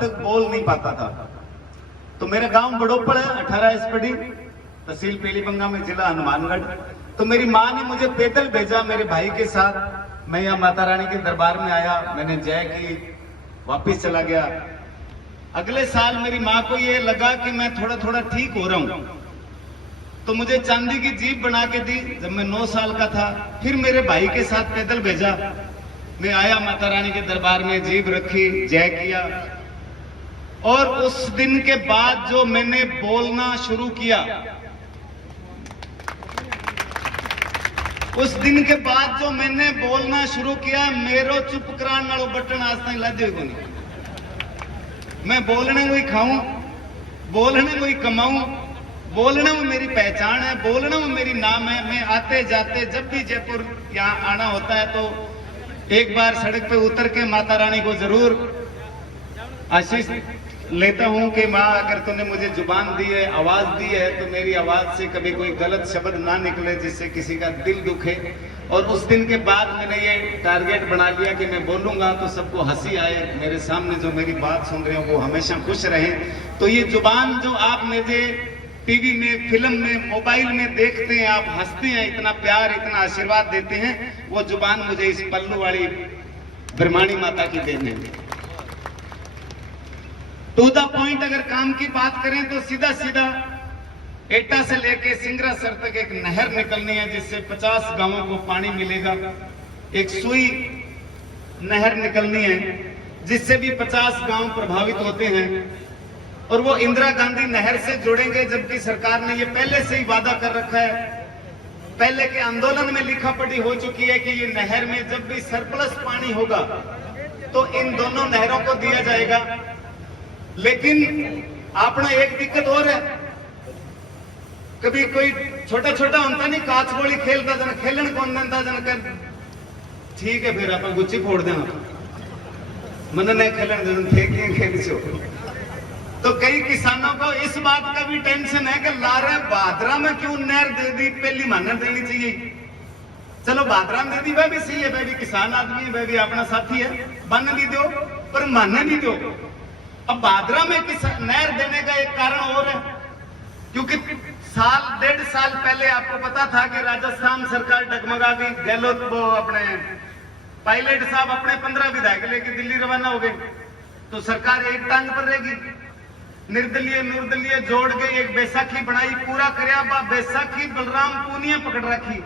तक बोल नहीं पाता था। तो मेरा गांव बड़ोपड़ है, 18 एसपीडी, तहसील पीलीबंगा में, जिला हनुमानगढ़। तो मेरी माँ ने मुझे पैदल भेजा मेरे भाई के साथ। मैं यहाँ माता रानी के दरबार में आया, मैंने जय की, वापिस चला गया। अगले साल मेरी माँ को ये लगा कि मैं थोड़ा थोड़ा ठीक हो रहा हूँ, तो मुझे चांदी की जीप बना के दी जब मैं 9 साल का था। फिर मेरे भाई के साथ पैदल भेजा। मैं आया माता रानी के दरबार में, जीप रखी, जय किया। और उस दिन के बाद जो मैंने बोलना शुरू किया, उस दिन के बाद जो मैंने बोलना शुरू किया, मेरो चुप कराने वालों बटन आज तक लगे को नहीं। मैं बोलने को ही खाऊं, बोलने को ही कमाऊं, बोलने में मेरी पहचान है, बोलने में मेरी नाम है। मैं आते जाते जब भी जयपुर यहाँ आना होता है तो एक बार सड़क पे उतर के माता रानी को जरूर आशीष लेता हूँ कि माँ, अगर तूने मुझे जुबान दी है, आवाज दी है, तो मेरी आवाज से कभी कोई गलत शब्द ना निकले जिससे किसी का दिल दुखे। और उस दिन के बाद मैंने ये टारगेट बना लिया कि मैं बोलूंगा तो सबको हंसी आए, मेरे सामने जो मेरी बात सुन रहे हो वो हमेशा खुश रहे। तो ये जुबान जो आप मुझे टीवी में, फिल्म में, मोबाइल में देखते हैं, आप हंसते हैं, इतना प्यार, इतना आशीर्वाद देते हैं, वो जुबान मुझे इस पल्लू वाली ब्रह्माणी माता की देन है। टू द पॉइंट अगर काम की बात करें तो सीधा सीधा एटा से लेके सिंगरासर तक एक नहर निकलनी है जिससे 50 गांवों को पानी मिलेगा। एक सुई नहर निकलनी है जिससे भी 50 गांव प्रभावित होते हैं। और वो इंदिरा गांधी नहर से जोड़ेंगे, जबकि सरकार ने ये पहले से ही वादा कर रखा है। पहले के आंदोलन में लिखा पढ़ी हो चुकी है कि ये नहर में जब भी सरप्लस पानी होगा तो इन दोनों नहरों को दिया जाएगा। लेकिन आपने एक दिक्कत और है, कभी कोई छोटा छोटा होता नहीं, काच गोली खेलता जन, खेलन कौन देता जन कर, ठीक है फिर आप गुच्ची फोड़ देना, मन नहीं खेलन जन फेंकिए खेल से। तो कई किसानों को इस बात का भी टेंशन है कि लारे भादरा में क्यों नहर दे दी, पहली मानर देनी चाहिए। चलो भादरा में दे दी, वह भी सही है, वह भी किसान आदमी है, वह भी अपना साथी है, बन भी दो पर मानने भी दो। अब भादरा में नहर देने का एक कारण और है, क्योंकि साल 1.5 साल पहले आपको पता था कि राजस्थान सरकार डगमगा गई। गहलोत वो अपने पायलट साहब अपने 15 विधायक लेके दिल्ली रवाना हो गए, तो सरकार एक टांग पर रहेगी। निर्दलीय जोड़ के एक बैसाखी बनाई, पूरा करया बैसाखी बलराम पूनिया पकड़ रखी।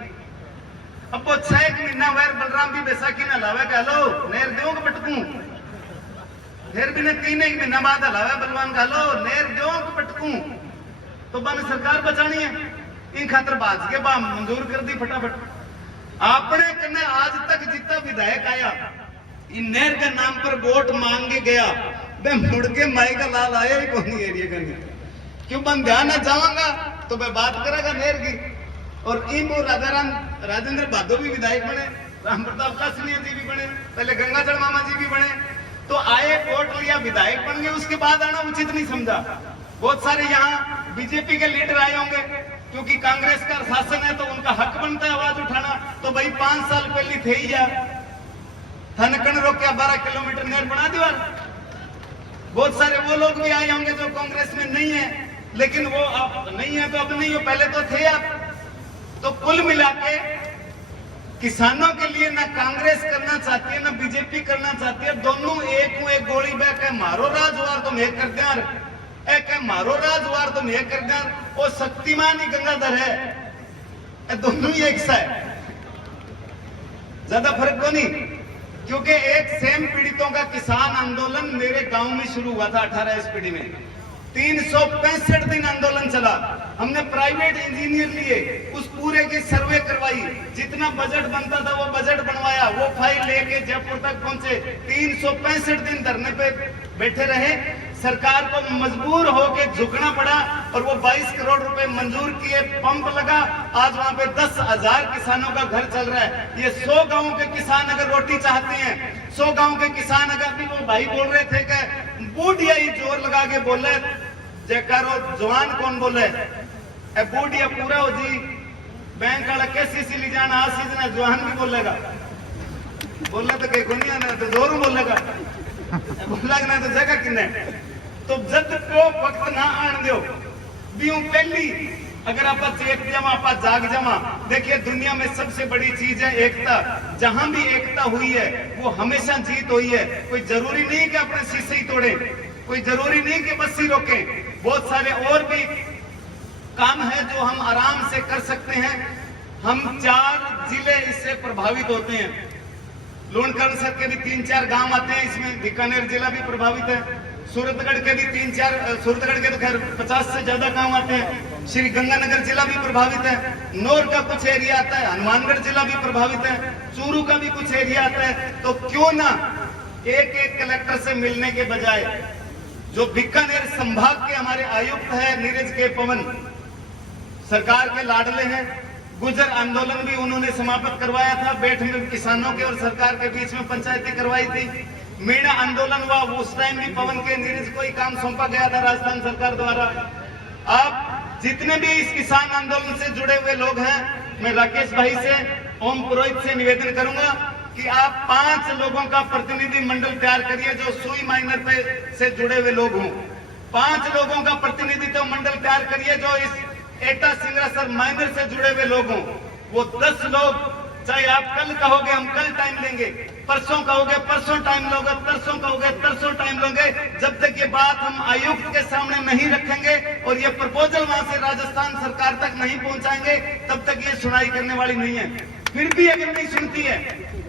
अब वो 6 महीना वैर बलराम भी बैसाखी ना लावे, हेलो नहर दो पटकू, फिर भी ने 3 महीना बाद हलावे बलवान का, हेलो नहर दो पटकू। तो बन सरकार बचानी है, इन खातर बाज के बा मंजूर कर दी फटाफट। आपने कने आज तक जितना विधायक आया इन नहर के नाम पर वोट मांग के गया, मैं मुड़ के माई का लाल आया ही कौन एरिया करने, क्यों बन ध्यान न जाऊंगा तो मैं बात करेगा नहर की। और इन वो राजेंद्र भादो भी विधायक बने, राम प्रताप कासनिया जी भी बने, पहले गंगाजल मामा जी भी बने। तो आए, वोट लिया, विधायक बन गए, उसके बाद आना उचित नहीं समझा। बहुत सारे यहाँ बीजेपी के लीडर आए होंगे, क्योंकि कांग्रेस का शासन है तो उनका हक बनता है आवाज उठाना। तो भाई 5 साल पहले थे ही यार, थनकन रोक 12 किलोमीटर नहर बना दी। बहुत सारे वो लोग भी आए होंगे जो कांग्रेस में नहीं है, लेकिन वो अब नहीं है तो अब नहीं हो, पहले तो थे आप। तो कुल मिला के किसानों के लिए ना कांग्रेस करना चाहती है ना बीजेपी करना चाहती है, दोनों एक को एक गोली बैक है, मारो राजवार तुम एक कर दे, एक है मारो राजवार तुम एक कर दे। वो शक्तिमान ही गंगाधर है, दोनों ही एक सा है, ज्यादा फर्क को नहीं। क्योंकि एक सेम पीड़ितों का किसान आंदोलन मेरे गांव में शुरू हुआ था 18 एसपीडी में, 365 दिन आंदोलन चला। हमने प्राइवेट इंजीनियर लिए, उस पूरे की सर्वे करवाई, जितना बजट बनता था वो बजट बनवाया, वो फाइल लेके जयपुर तक पहुंचे। 365 दिन धरने पे बैठे रहे, सरकार को मजबूर होके झुकना पड़ा और वो 22 करोड़ रुपए मंजूर किए, पंप लगा, आज वहां पे 10,000 किसानों का घर चल रहा है। ये 100 गांव के किसान अगर रोटी चाहते हैं, 100 गांव के किसान अगर भी, वो भाई बोल रहे थे कि बूढ़िया ही जोर लगा के बोले जयकारो, जवान कौन बोले बूढ़िया पूरा हो जी, बैंक वाला कैसे ले जाना आशीष ना जवान भी बोलेगा, बोलना तो कहीं को नहीं आना तो जोर बोलेगा। बोला कि ना तो जगह किन्ने तो जब को वक्त ना आन दो भी पहली अगर आप चेत जमा आप जाग जमा। देखिए दुनिया में सबसे बड़ी चीज है एकता। जहां भी एकता हुई है वो हमेशा जीत हुई है। कोई जरूरी नहीं कि अपने शीशे ही तोड़े, कोई जरूरी नहीं कि बस्सी रोके। बहुत सारे और भी काम है जो हम आराम से कर सकते हैं। हम 4 जिले इससे प्रभावित होते हैं। लूणकरण सर के भी 3-4 गांव आते हैं इसमें। बीकानेर जिला भी प्रभावित है। सूरतगढ़ के भी 3-4, सूरतगढ़ के तो खैर 50 से ज्यादा गांव आते हैं। श्री गंगानगर जिला भी प्रभावित है। नौर का कुछ एरिया आता है। हनुमानगढ़ जिला भी प्रभावित है। चूरू का भी कुछ एरिया आता है। तो क्यों ना एक कलेक्टर से मिलने के बजाय जो बीकानेर संभाग के हमारे आयुक्त है नीरज के पवन, सरकार के लाडले हैं। गुजर आंदोलन भी उन्होंने समाप्त करवाया था। बैठक में किसानों के और सरकार के बीच में पंचायती करवाई थी। मीणा आंदोलन हुआ, वो उस टाइम भी पवन के नीरज को ही काम सौंपा गया था राजस्थान सरकार द्वारा। अब जितने भी इस किसान आंदोलन से जुड़े हुए लोग हैं, मैं राकेश भाई से, ओम पुरोहित से निवेदन करूंगा कि आप 5 लोगों का प्रतिनिधि मंडल तैयार करिए जो सुई माइनर पे से जुड़े हुए लोग हों। 5 लोगों का प्रतिनिधित्व मंडल तैयार करिए जो इस एटा सिंगरासर माइनर से जुड़े हुए लोग हों। वो 10 लोग, चाहे आप कल कहोगे हम कल टाइम लेंगे, परसों कहोगे परसों टाइम लोगे, तरसों कहोगे तरसों टाइम लोगे, जब तक ये बात हम आयुक्त के सामने नहीं रखेंगे और ये प्रपोजल वहां से राजस्थान सरकार तक नहीं पहुंचाएंगे तब तक ये सुनाई करने वाली नहीं है। फिर भी अगर नहीं सुनती है,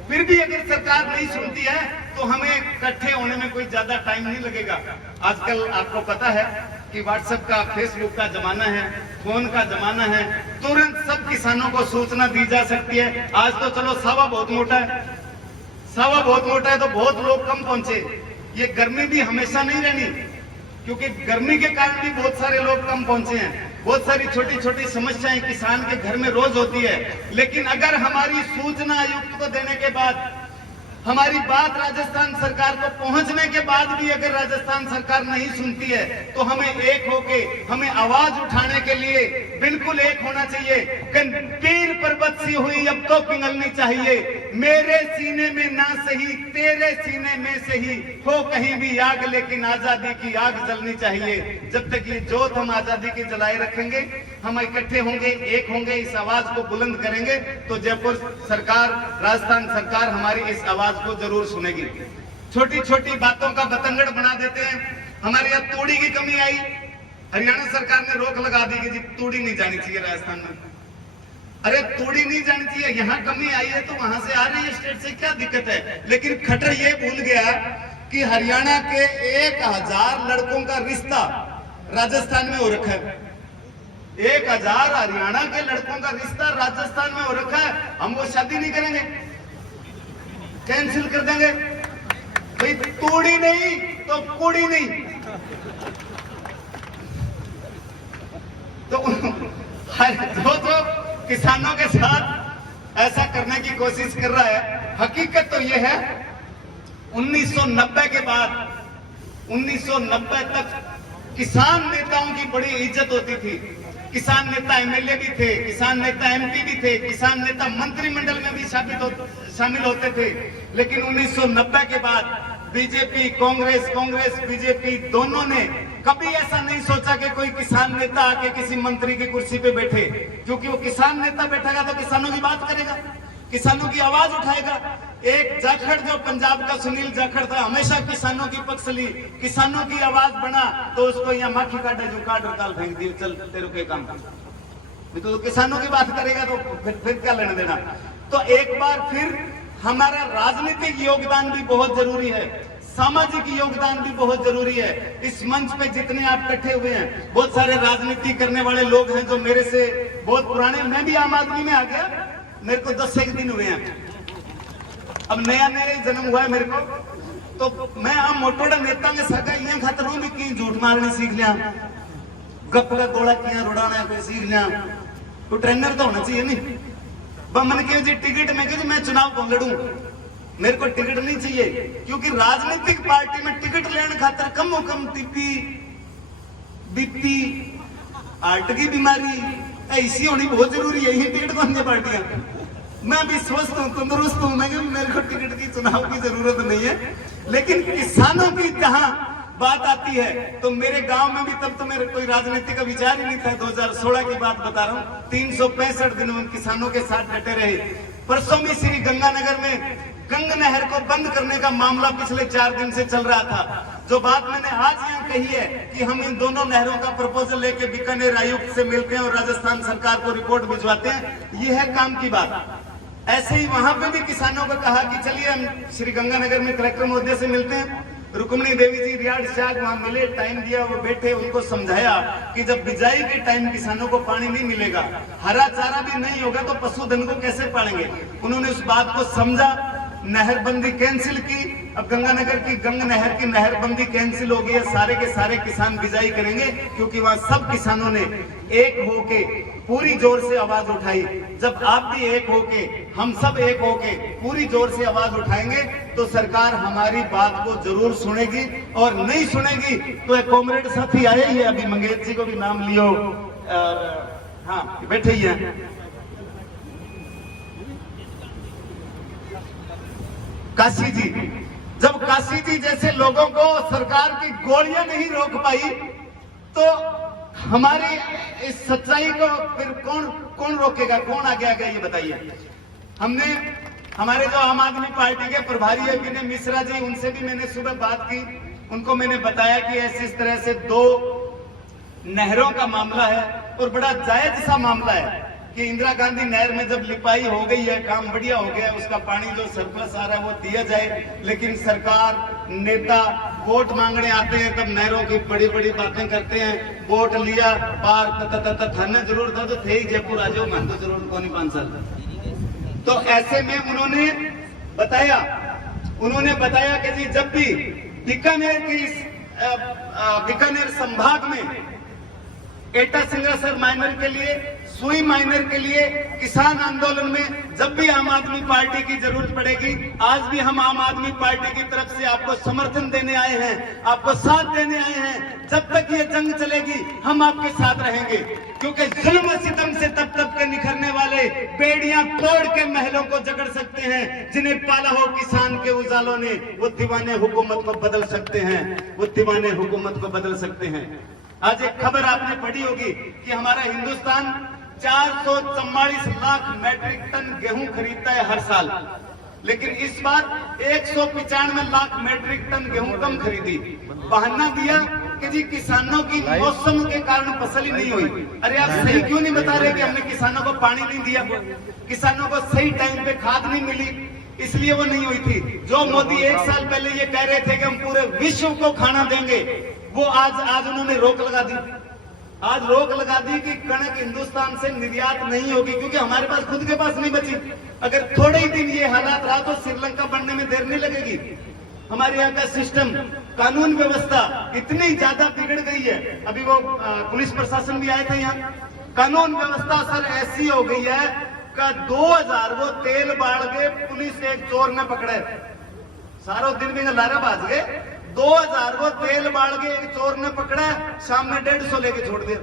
फिर भी अगर सरकार नहीं सुनती है तो हमें इकट्ठे होने में कोई ज्यादा टाइम नहीं लगेगा। आजकल आपको पता है कि व्हाट्सएप का, फेसबुक का जमाना है, फोन का जमाना है। तुरंत सब किसानों को सूचना दी जा सकती है। आज तो चलो सावा बहुत मोटा है, सावा बहुत मोटा है तो बहुत लोग कम पहुंचे। ये गर्मी भी हमेशा नहीं रहनी, क्योंकि गर्मी के कारण भी बहुत सारे लोग कम पहुंचे हैं। बहुत सारी छोटी छोटी समस्याएं किसान के घर में रोज होती है। लेकिन अगर हमारी सूचना आयुक्त को देने के बाद, हमारी बात राजस्थान सरकार को पहुंचने के बाद भी अगर राजस्थान सरकार नहीं सुनती है तो हमें एक होके, हमें आवाज उठाने के लिए बिल्कुल एक होना चाहिए। पीर पर्वत सी हुई अब तो पिघलनी चाहिए, मेरे सीने में ना सही तेरे सीने में से ही हो कहीं भी आग, लेकिन आजादी की आग जलनी चाहिए। जब तक ये जोत हम आजादी की जलाए रखेंगे, हम इकट्ठे होंगे, एक होंगे, इस आवाज को बुलंद करेंगे तो जयपुर सरकार, राजस्थान सरकार हमारी इस आवाज को जरूर सुनेगी। छोटी छोटी बातों का बतंगड़ बना देते हैं। हमारे यहाँ तूड़ी की कमी आई, हरियाणा सरकार ने रोक लगा दी कि जी तूड़ी नहीं जानी चाहिए राजस्थान में। अरे तूड़ी नहीं जानी चाहिए, यहाँ कमी आई है तो वहां से आ रही है स्टेट से, क्या दिक्कत है। लेकिन खट्टर ये भूल गया कि हरियाणा के 1000 लड़कों का रिश्ता राजस्थान में हो रखा है। 1000 हरियाणा के लड़कों का रिश्ता राजस्थान में हो रखा है। हम वो शादी नहीं करेंगे, कैंसिल कर देंगे। भाई तूड़ी नहीं तो कुड़ी नहीं। तो जो किसानों के साथ ऐसा करने की कोशिश कर रहा है, हकीकत तो यह है 1990 के बाद, 1990 तक किसान नेताओं की बड़ी इज्जत होती थी। किसान नेता एमएलए भी थे, किसान नेता एमपी भी थे, किसान नेता मंत्रिमंडल में भी शामिल होते थे। लेकिन 1990 के बाद बीजेपी, कांग्रेस बीजेपी दोनों ने कभी ऐसा नहीं सोचा कि कोई किसान नेता आके किसी मंत्री की कुर्सी पे बैठे, क्योंकि वो किसान नेता बैठेगा तो किसानों की बात करेगा, किसानों की आवाज उठाएगा। एक जाखड़ जो पंजाब का सुनील जाखड़ था, हमेशा किसानों की पक्ष ली, किसानों की आवाज बना तो उसको यहाँ माखी काटे जो काट और ताल फेंक दिए, चल तेरे को काम कर। तो किसानों की बात करेगा तो फिर क्या लेना देना। तो एक बार फिर हमारा राजनीतिक योगदान भी बहुत जरूरी है, सामाजिक योगदान भी बहुत जरूरी है। इस मंच पे जितने आप इकट्ठे हुए हैं, बहुत सारे राजनीति करने वाले लोग हैं जो मेरे से बहुत पुराने, मैं भी आम आदमी में आ गया, मेरे को 10 दिन हुए हैं, अब नया जन्म हुआ है मेरे को। तो मैं आम मोटोड़ा नेता में सगा यहाँ खातर हूँ कि झूठ मारने सीख लिया, गप का गोला किया रुड़ाना कोई सीख लिया, तो ट्रेनर तो होना चाहिए नहीं। मन के जी टिकट में कि मैं चुनाव को लड़ूं, मेरे को टिकट नहीं चाहिए, क्योंकि राजनीतिक पार्टी में टिकट लेने खातर कम से कम टीबी, बीपी, हार्ट की बीमारी ऐसी होनी बहुत जरूरी है। ये टिकट कौन सी पार्टियां मैं भी स्वस्थ हूँ, तंदुरुस्त हूँ, मैं मेरे को टिकट की चुनाव की जरूरत नहीं है। लेकिन किसानों की जहां बात आती है तो मेरे गांव में भी तब तो मेरे कोई राजनीति का विचार ही नहीं था। 2016 की बात बता रहा हूँ। 365 दिन हम किसानों के साथ डटे रहे। परसों भी श्री गंगानगर में गंग नहर को बंद करने का मामला पिछले 4 दिन से चल रहा था। जो बात मैंने आज यहाँ कही है कि हम इन दोनों नहरों का प्रपोजल लेके बीकानेर आयुक्त से मिलते हैं और राजस्थान सरकार को रिपोर्ट भिजवाते हैं, ये है काम की बात। ऐसे ही वहां पे भी किसानों को कहा कि चलिए हम श्री गंगानगर में कलेक्टर महोदय से मिलते हैं। रुक्मिणी देवी जी रियाड़ शाग वहां मिले, टाइम दिया, वो बैठे, उनको समझाया कि जब बिजाई के टाइम किसानों को पानी नहीं मिलेगा, हरा चारा भी नहीं होगा तो पशुधन को कैसे पालेंगे। उन्होंने उस बात को समझा, नहरबंदी कैंसिल की। अब गंगानगर की गंग नहर की नहरबंदी कैंसिल हो गई है। सारे के सारे किसान बिजाई करेंगे क्योंकि वहां सब किसानों ने एक होके पूरी जोर से आवाज उठाई। जब आप भी एक होके, हम सब एक होके पूरी जोर से आवाज उठाएंगे तो सरकार हमारी बात को जरूर सुनेगी, और नहीं सुनेगी तो एक कॉमरेड साथी आए ही है, अभी मंगेश जी को भी नाम लियो, हाँ बैठे ही हैं, काशी जी। जब काशी जी जैसे लोगों को सरकार की गोलियां नहीं रोक पाई तो हमारी इस सच्चाई को फिर कौन रोकेगा, कौन आगे आगे, ये बताइए। हमने हमारे जो आम आदमी पार्टी के प्रभारी है विनय मिश्रा जी, उनसे भी मैंने सुबह बात की। उनको मैंने बताया कि ऐसे इस तरह से 2 नहरों का मामला है और बड़ा जायज सा मामला है कि इंदिरा गांधी नहर में जब लिपाई हो गई है, काम बढ़िया हो गया, उसका पानी जो सरप्लस आ रहा है वो दिया जाए। लेकिन सरकार, नेता वोट मांगने आते हैं तब नहरों की बड़ी बड़ी बातें करते हैं। वोट लिया पार थाने जरूर था तो थे ही जयपुर आ जाओ, मन तो जरूर कौन 5 साल। तो ऐसे में उन्होंने बताया कि जी जब भी बीकानेर संभाग में एटा सिंगरासर माइनर के लिए, सुई माइनर के लिए किसान आंदोलन में जब भी आम आदमी पार्टी की जरूरत पड़ेगी, आज भी हम आम आदमी पार्टी की तरफ से आपको समर्थन देने आए हैं, आपको साथ देने आए हैं। जब तक ये जंग चलेगी हम आपके साथ रहेंगे, क्योंकि जुल्म सितम से तब के निखरने वाले बेड़ियां तोड़ के महलों को जगड़ सकते हैं। जिन्हें पाला हो किसान के उजालों ने, वो दीवाने हुकूमत को बदल सकते हैं, वो दीवाने हुकूमत को बदल सकते हैं। आज एक खबर आपने पढ़ी होगी कि हमारा हिंदुस्तान 444 लाख मैट्रिक टन गेहूं खरीदता है हर साल, लेकिन इस बार 195 लाख मैट्रिक टन गेहूं कम खरीदी। बहाना दिया कि जी किसानों की मौसम के कारण फसल ही नहीं हुई। अरे आप सही क्यों नहीं बता रहे कि हमने किसानों को पानी नहीं दिया, किसानों को सही टाइम पे खाद नहीं मिली, इसलिए वो नहीं हुई थी। जो मोदी 1 साल पहले ये कह रहे थे कि हम पूरे विश्व को खाना देंगे, वो आज उन्होंने रोक लगा दी। आज रोक लगा दी कि कणक हिंदुस्तान से निर्यात नहीं होगी, क्योंकि हमारे पास खुद के पास नहीं बची। अगर थोड़े ही दिन ये हालात रहा तो श्रीलंका बनने में देर नहीं लगेगी। हमारे यहाँ का सिस्टम, कानून व्यवस्था इतनी ज्यादा बिगड़ गई है। अभी वो पुलिस प्रशासन भी आए थे यहाँ। कानून व्यवस्था सर ऐसी हो गई है का 2000 वो तेल बाढ़ के पुलिस एक चोर ने पकड़े, सारो दिन भी लारा बाज गए। 2000 वो तेल बाढ़ के एक चोर ने पकड़ा, शाम में 150 लेके छोड़ दिया।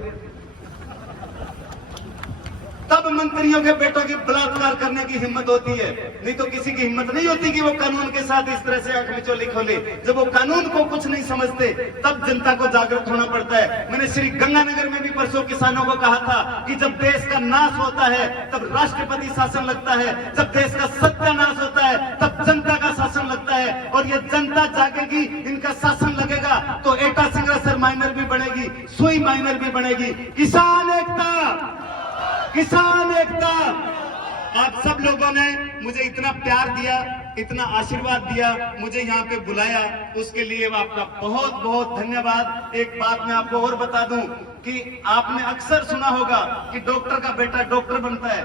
तब मंत्रियों के बेटों की बलात्कार करने की हिम्मत होती है, नहीं तो किसी की हिम्मत नहीं होती कि वो कानून के साथ इस तरह से आंख मिचौली खोले। जब वो कानून को कुछ नहीं समझते तब जनता को जागरूक होना पड़ता है। मैंने श्री गंगानगर में भी परसों किसानों को कहा था कि जब देश का नाश होता है तब राष्ट्रपति शासन लगता है, जब देश का सत्यानाश होता है तब जनता का शासन लगता है। और ये जनता जागेगी, इनका शासन लगेगा तो एटा सिंगरासर माइनर भी बनेगी, सुई माइनर भी बनेगी। किसान एकता, किसान एकता। आप सब लोगों ने मुझे इतना प्यार दिया, इतना आशीर्वाद दिया, मुझे यहाँ पे बुलाया, उसके लिए आपका बहुत बहुत धन्यवाद। एक बात मैं आपको और बता दूं कि आपने अक्सर सुना होगा कि डॉक्टर का बेटा डॉक्टर बनता है,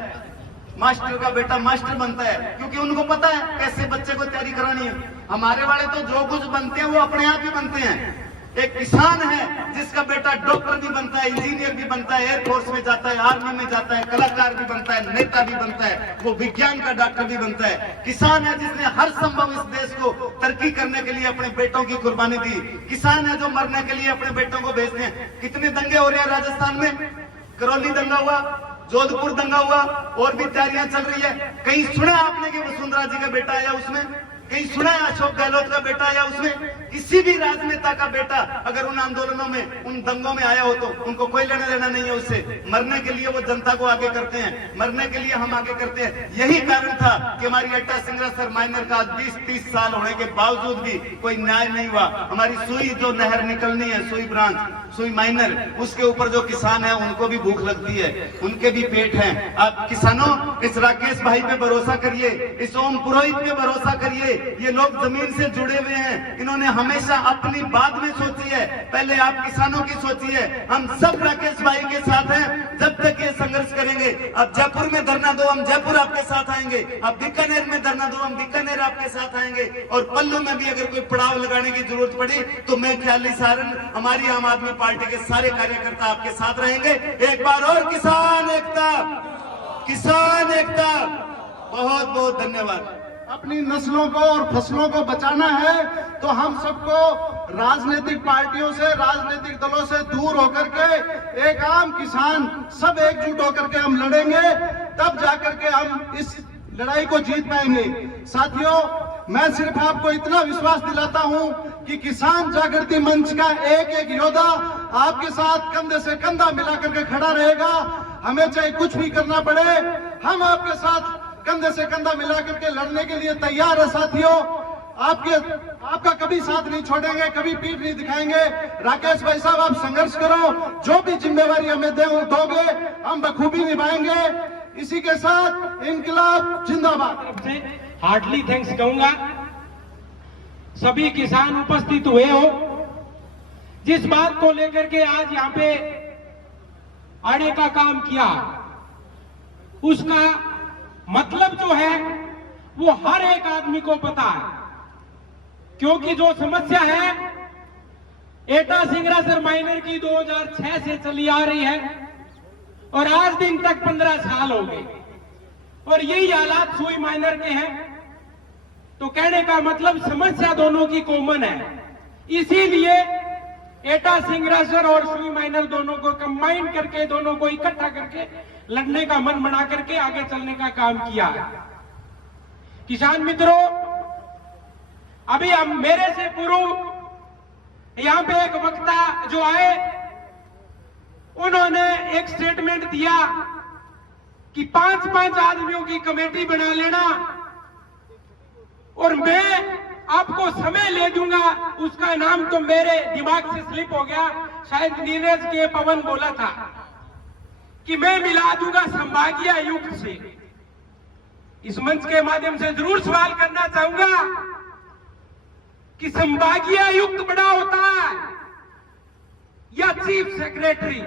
मास्टर का बेटा मास्टर बनता है, क्योंकि उनको पता है कैसे बच्चे को तैयारी करानी है। हमारे वाले तो जो कुछ बनते हैं वो अपने आप ही बनते हैं। एक किसान है जिसका बेटा डॉक्टर भी बनता है, इंजीनियर भी बनता है, एयरफोर्स में जाता है, आर्मी में जाता है, कलाकार भी बनता है, नेता भी बनता है, वो विज्ञान का डॉक्टर भी बनता है। किसान है जिसने हर संभव इस देश को तरक्की करने के लिए अपने बेटों की कुर्बानी दी। किसान है जो मरने के लिए अपने बेटों को भेजते हैं। कितने दंगे हो रहे हैं राजस्थान में, करौली दंगा हुआ, जोधपुर दंगा हुआ और भी तैयारियां चल रही है। कहीं सुना आपने कि वसुंधरा जी का बेटा आया उसमें? कहीं सुना है अशोक गहलोत का बेटा आया उसमें? किसी भी राजनेता का बेटा अगर उन आंदोलनों में, उन दंगों में आया हो तो उनको कोई लेना देना नहीं है उससे। मरने के लिए वो जनता को आगे करते हैं, मरने के लिए हम आगे करते हैं। यही कारण था कि हमारी एटा सिंगरासर माइनर का 20-30 साल होने के बावजूद भी कोई न्याय नहीं हुआ। हमारी सुई जो नहर निकलनी है, सुई ब्रांच, सुई माइनर, उसके ऊपर जो किसान है उनको भी भूख लगती है, उनके भी पेट हैं। आप किसानों इस राकेश भाई पे भरोसा करिए, इस ओम पुरोहित पे भरोसा करिए। ये लोग जमीन से जुड़े हुए हैं, इन्होंने हमेशा अपनी बात में सोची है, पहले आप किसानों की सोचिए। हम सब राकेश भाई के साथ हैं जब तक ये संघर्ष करेंगे। आप जयपुर में धरना दो, हम जयपुर आपके साथ आएंगे। आप बीकानेर में धरना दो, हम बीकानेर आपके साथ आएंगे। और पल्लू में भी अगर कोई पड़ाव लगाने की जरूरत पड़ी तो मैं ख्याली सारण, हमारी आम आदमी पार्टी के सारे कार्यकर्ता आपके साथ रहेंगे। एक बार और किसान एकता, किसान एकता। बहुत बहुत धन्यवाद। अपनी नस्लों को और फसलों को बचाना है तो हम सबको राजनीतिक पार्टियों से, राजनीतिक दलों से दूर होकर के एक आम किसान सब एकजुट होकर के हम लड़ेंगे, तब जाकर के हम इस लड़ाई को जीत पाएंगे। साथियों, मैं सिर्फ आपको इतना विश्वास दिलाता हूं कि किसान जागृति मंच का एक एक योद्धा आपके साथ कंधे से कंधा मिलाकर के खड़ा रहेगा। हमें चाहे कुछ भी करना पड़े, हम आपके साथ कंधे से कंधा मिलाकर के लड़ने के लिए तैयार है। साथियों, आपका कभी साथ नहीं छोड़ेंगे, कभी पीठ नहीं दिखाएंगे। राकेश भाई साहब, आप संघर्ष करो, जो भी जिम्मेवारी हमें दोगे हम बखूबी निभाएंगे। इसी के साथ इंकलाब जिंदाबाद। हार्डली थैंक्स कहूंगा। सभी किसान उपस्थित हुए हो, जिस बात को लेकर के आज यहाँ पे आने का काम किया, उसका मतलब जो है वो हर एक आदमी को पता है। क्योंकि जो समस्या है एटा सिंगरासर माइनर की 2006 से चली आ रही है और आज दिन तक 15 साल हो गए और यही हालात सुई माइनर के हैं। तो कहने का मतलब समस्या दोनों की कॉमन है, इसीलिए एटा सिंगरासर और सुई माइनर दोनों को कंबाइन करके, दोनों को इकट्ठा करके लड़ने का मन बना करके आगे चलने का काम किया है। किसान मित्रों, अभी हम मेरे से पूर्व यहां पे एक वक्ता जो आए, उन्होंने एक स्टेटमेंट दिया कि 5-5 आदमियों की कमेटी बना लेना और मैं आपको समय ले दूंगा। उसका नाम तो मेरे दिमाग से स्लिप हो गया, शायद नीरज के पवन बोला था कि मैं मिला दूंगा संभागीय आयुक्त से। इस मंच के माध्यम से जरूर सवाल करना चाहूंगा कि संभागीय आयुक्त बड़ा होता है या चीफ सेक्रेटरी?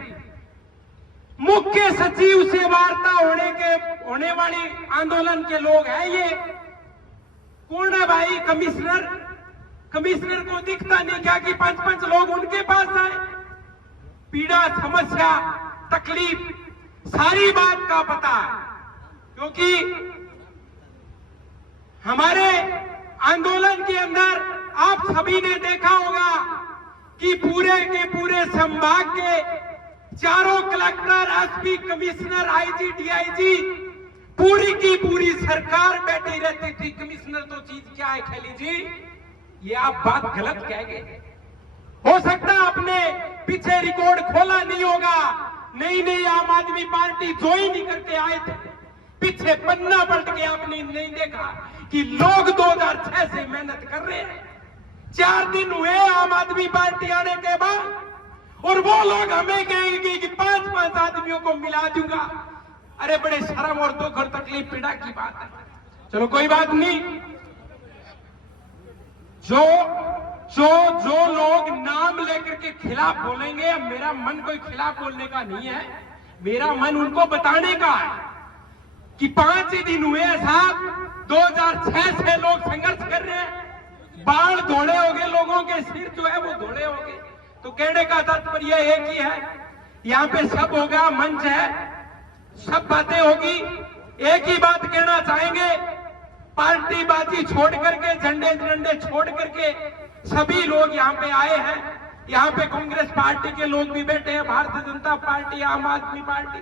मुख्य सचिव से वार्ता होने वाली आंदोलन के लोग हैं ये। कौन है भाई? कमिश्नर। कमिश्नर को दिखता नहीं क्या कि 5-5 लोग उनके पास आए? पीड़ा, समस्या, तकलीफ, सारी बात का पता है। क्योंकि हमारे आंदोलन के अंदर आप सभी ने देखा होगा कि पूरे के पूरे संभाग के चारों collector, SP, commissioner, IG, DIG, पूरी की पूरी सरकार बैठी रहती थी। कमिश्नर तो चीज क्या है खैली जी, ये आप बात गलत कह गए। हो सकता है आपने पीछे रिकॉर्ड खोला नहीं होगा, नई आम आदमी पार्टी ज्वाइन करके आए थे, पीछे पन्ना पलट के आपने नहीं देखा कि लोग 2006 से मेहनत कर रहे हैं। 4 दिन हुए आम आदमी पार्टी आने के बाद और वो लोग हमें कहेंगे कि 5-5 आदमियों को मिला दूंगा। अरे बड़े शर्म और दुख और तकलीफ, पीड़ा की बात है। चलो कोई बात नहीं। जो लोग नाम लेकर के खिलाफ बोलेंगे, मेरा मन कोई खिलाफ बोलने का नहीं है, मेरा मन उनको बताने का है कि 5 ही दिन हुए साहब, 2006 से लोग संघर्ष कर रहे हैं। बाल धोड़े हो गए, लोगों के सिर जो है वो धोड़े हो गए। तो कहने का तात्पर्य एक ही है, यहाँ पे सब होगा, मंच है, सब बातें होगी। एक ही बात कहना चाहेंगे, पार्टी बाजी छोड़ करके, झंडे छोड़ करके सभी लोग यहाँ पे आए हैं। यहाँ पे कांग्रेस पार्टी के लोग भी बैठे हैं, भारतीय जनता पार्टी, आम आदमी पार्टी,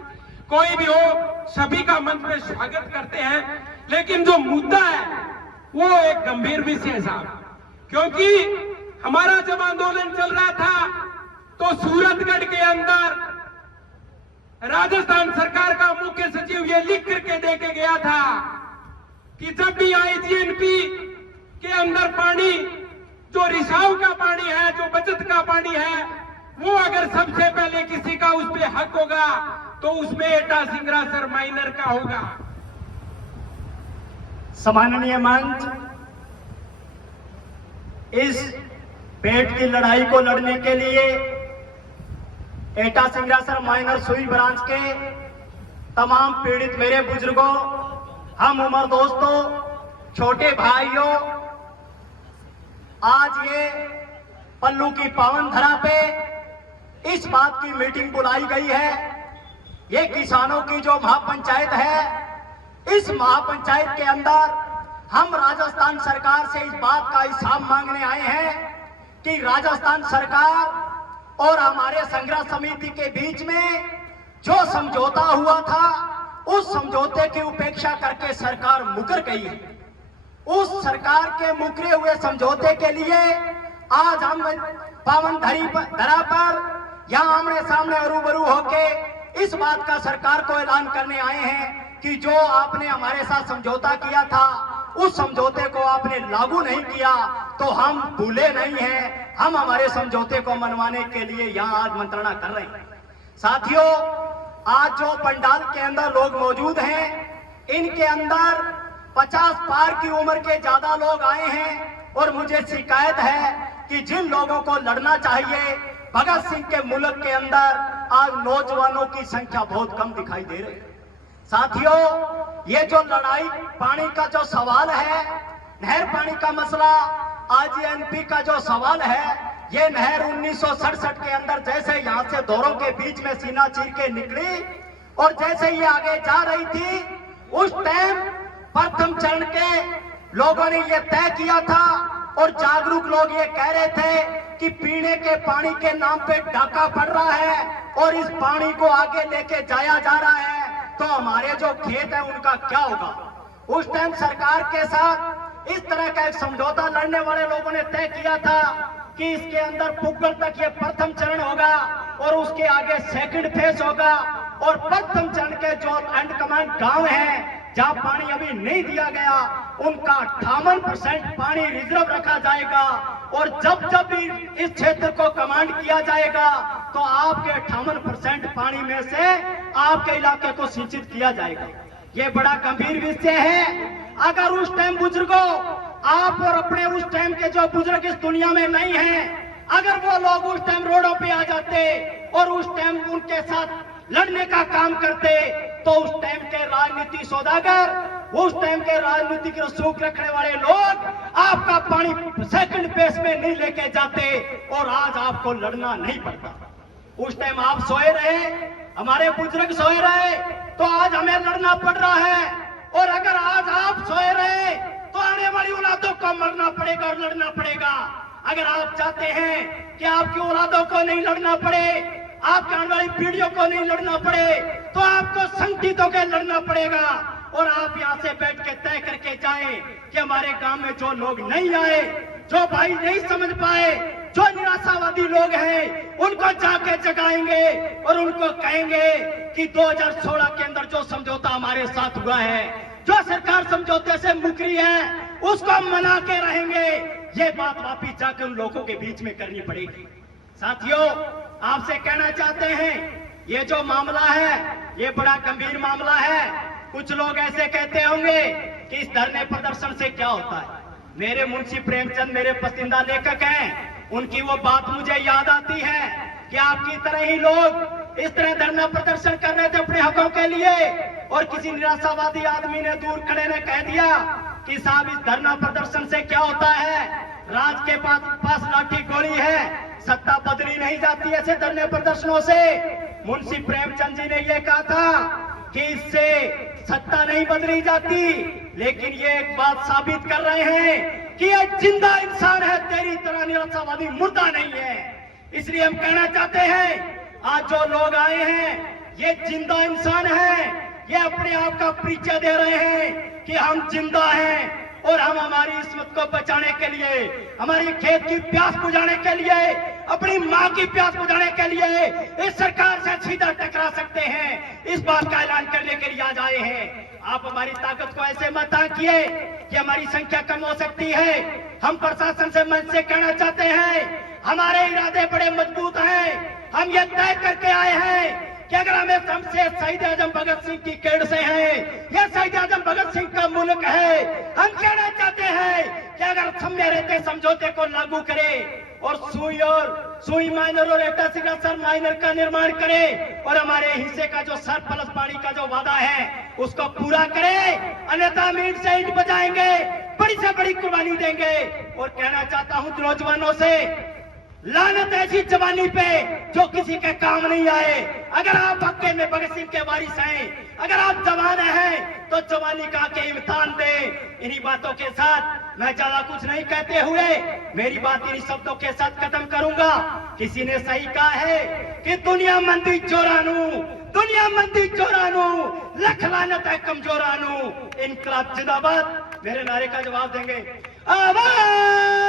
कोई भी हो, सभी का मंच में स्वागत करते हैं। लेकिन जो मुद्दा है वो एक गंभीर विषय है साहब, क्योंकि हमारा जब आंदोलन चल रहा था तो सूरतगढ़ के अंदर राजस्थान सरकार का मुख्य सचिव ये लिख करके दे के गया था कि जब भी आईजीएनपी के अंदर पानी, जो रिसाव का पानी है, जो बचत का पानी है, वो अगर सबसे पहले किसी का उस पे हक होगा तो उसमें एटा सिंगरासर माइनर का होगा। सम्माननीय मंच, इस पेट की लड़ाई को लड़ने के लिए एटा सिंगरासर माइनर सुई ब्रांच के तमाम पीड़ित मेरे बुजुर्गों, हम उम्र दोस्तों, छोटे भाइयों, आज ये पल्लू की पावन धरा पे इस बात की मीटिंग बुलाई गई है। ये किसानों की जो महापंचायत है, इस महापंचायत के अंदर हम राजस्थान सरकार से इस बात का हिसाब मांगने आए हैं कि राजस्थान सरकार और हमारे संग्रह समिति के बीच में जो समझौता हुआ था, उस समझौते की उपेक्षा करके सरकार मुकर गई है। उस सरकार के मुकरे हुए समझौते के लिए आज हम पावन धरा पर यहां आमने सामने रूबरू होके इस बात का सरकार को ऐलान करने आए हैं कि जो आपने हमारे साथ समझौता किया था, उस समझौते को आपने लागू नहीं किया तो हम भूले नहीं हैं। हम हमारे समझौते को मनवाने के लिए यहां आज मंत्रणा कर रहे हैं। साथियों, आज जो पंडाल के अंदर लोग मौजूद हैं, इनके अंदर 50 पार की उम्र के ज्यादा लोग आए हैं और मुझे शिकायत है कि जिन लोगों को लड़ना चाहिए भगत सिंह के मुल्क के अंदर, आज नौजवानों की संख्या बहुत कम दिखाई दे रही है। साथियों, ये जो लड़ाई पानी का जो सवाल है, नहर पानी का मसला, आईजीएनपी का जो सवाल है, ये नहर 1967 के अंदर जैसे यहां से दोरों के बीच में सीना चीर के निकली और जैसे ये आगे जा रही थी, उस टाइम प्रथम चरण के लोगों ने ये तय किया था और जागरूक लोग ये कह रहे थे कि पीने के पानी के नाम पे डाका पड़ रहा है और इस पानी को आगे लेके जाया जा रहा है तो हमारे जो खेत है उनका क्या होगा। उस टाइम सरकार के साथ इस तरह का एक समझौता लड़ने वाले लोगों ने तय किया था कि इसके अंदर पुग्गल तक ये प्रथम चरण होगा और उसके आगे सेकंड फेज होगा और प्रथम चरण के जो एंड कमांड गांव हैं जहां पानी अभी नहीं दिया गया, उनका 58% पानी रिजर्व रखा जाएगा और जब जब भी इस क्षेत्र को कमांड किया जाएगा तो आपके 58% पानी में से आपके इलाके को सिंचित किया जाएगा। ये बड़ा गंभीर विषय है। अगर उस टाइम बुजुर्गों, आप और अपने उस टाइम के जो बुजुर्ग इस दुनिया में नहीं हैं, अगर वो लोग उस टाइम रोडों पे आ जाते और उस टाइम उनके साथ लड़ने का काम करते तो उस टाइम के राजनीति सौदागर, उस टाइम के राजनीतिक रसूख रखने वाले लोग आपका पानी सेकंड पेस में नहीं लेके जाते और आज आपको लड़ना नहीं पड़ता। उस टाइम आप सोए रहे, हमारे बुजुर्ग सोए रहे, तो आज हमें लड़ना पड़ रहा है। और अगर आज आप सोए रहे तो आने वाली औलादों को मरना पड़ेगा और लड़ना पड़ेगा। अगर आप चाहते हैं कि आपकी औलादों को नहीं लड़ना पड़े, आपके आने वाली पीढ़ियों को नहीं लड़ना पड़े, तो आपको संगठित होकर लड़ना पड़ेगा। और आप यहाँ से बैठ के तय करके जाएं कि हमारे गांव में जो लोग नहीं आए, जो भाई नहीं समझ पाए, जो निराशावादी लोग हैं, उनको जाके जगाएंगे और उनको कहेंगे कि 2016 के अंदर जो समझौता हमारे साथ हुआ है, जो सरकार समझौते से मुकरी है, उसको मना के रहेंगे। ये बात वापिस जाकर उन लोगों के बीच में करनी पड़ेगी। साथियों, आपसे कहना चाहते हैं, ये जो मामला है ये बड़ा गंभीर मामला है। कुछ लोग ऐसे कहते होंगे कि इस धरने प्रदर्शन से क्या होता है। मेरे मुंशी प्रेमचंद मेरे पसंदीदा लेखक हैं, उनकी वो बात मुझे याद आती है कि आपकी तरह ही लोग इस तरह धरना प्रदर्शन कर रहे थे अपने हकों के लिए और किसी निराशावादी आदमी ने दूर खड़े ने कह दिया कि साहब इस धरना प्रदर्शन से क्या होता है, राज के पास लाठी गोली है, सत्ता बदली नहीं जाती ऐसे धरने प्रदर्शनों से। मुंशी प्रेमचंद जी ने यह कहा था कि इससे सत्ता नहीं बदली जाती, लेकिन ये एक बात साबित कर रहे हैं कि ये जिंदा इंसान है, तेरी तरह निराशावादी मुर्दा नहीं है। इसलिए हम कहना चाहते हैं, आज जो लोग आए हैं ये जिंदा इंसान है, ये अपने आप का परिचय दे रहे हैं कि हम जिंदा हैं और हम हमारी इस्मत को बचाने के लिए, हमारी खेत की प्यास बुझाने के लिए, अपनी माँ की प्यास बुझाने के लिए इस सरकार से सीधा टकरा सकते हैं। इस बात का ऐलान करने के लिए आज आए हैं। आप हमारी ताकत को ऐसे मत आंकिए कि हमारी संख्या कम हो सकती है। हम प्रशासन से मंच से कहना चाहते हैं, हमारे इरादे बड़े मजबूत हैं। हम ये तय करके आए हैं कि अगर हमें हमसे शहीद आजम भगत सिंह की केड़ से है, यह शहीद आजम भगत सिंह का मुल्क है। हम कहना चाहते हैं कि अगर सम्य रहते समझौते को लागू करें और सुई माइनर और एटासिग्नासर माइनर का निर्माण करें और हमारे हिस्से का जो सरप्लस पानी का जो वादा है उसको पूरा करें, अन्यथा हम ईंट से ईंट बजाएंगे, बड़ी से बड़ी कुर्बानी देंगे। और कहना चाहता हूं नौजवानों से, लानत ऐसी जवानी पे जो किसी के काम नहीं आए। अगर आप हक्के में भगत सिंह के वारिस हैं, अगर आप जवान हैं तो जवानी का के इम्तिहान दें। इन्हीं बातों के साथ मैं ज्यादा कुछ नहीं कहते हुए मेरी बात इन्हीं शब्दों के साथ खत्म करूंगा। किसी ने सही कहा है कि दुनिया मंदी चोरानू, दुनिया मंदी चोरानू, लख लानत है कमजोरानू, इनकलाब जिंदाबाद। मेरे नारे का जवाब देंगे आवाज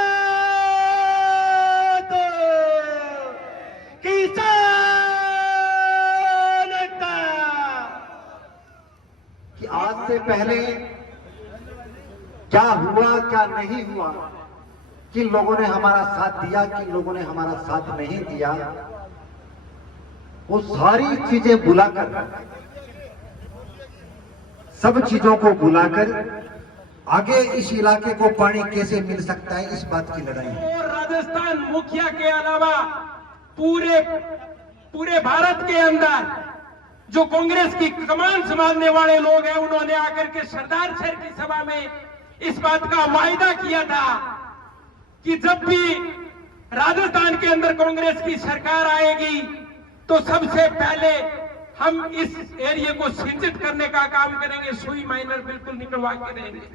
कि आज से पहले क्या हुआ क्या नहीं हुआ, किन लोगों ने हमारा साथ दिया, किन लोगों ने हमारा साथ नहीं दिया, वो सारी चीजें बुलाकर, सब चीजों को बुलाकर आगे इस इलाके को पानी कैसे मिल सकता है, इस बात की लड़ाई है। और राजस्थान मुखिया के अलावा पूरे भारत के अंदर जो कांग्रेस की कमान संभालने वाले लोग हैं, उन्होंने आकर के सरदार शहर की सभा में इस बात का वायदा किया था कि जब भी राजस्थान के अंदर कांग्रेस की सरकार आएगी तो सबसे पहले हम इस एरिया को सिंचित करने का काम करेंगे, सुई माइनर बिल्कुल निकलवा के देंगे।